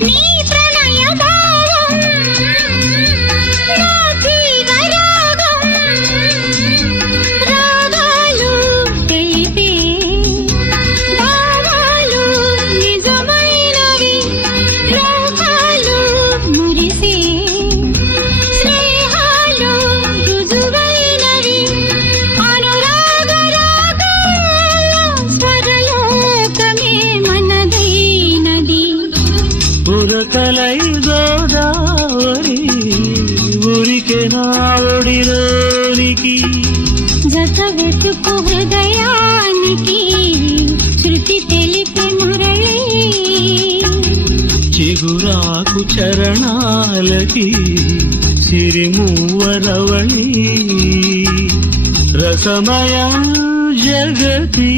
నీ ప్రణయ భావం నా జీవరాగం రాగాలు తెలిపే భావాలు నిజమైనవి లోకాలు మురిసే స్నేహాలు రుజువైనవి అనురాగ రాగాల స్వరలోకమే మనదైనది ఉరకలై గోదావరి ఊరికే నా ఒడిలోనికి జత వెతుకు హృదయానికి శృతి తెలిపే మురళి చిగురాకు చరణాలకి సిరిమూవరవళి రసమయ జగతి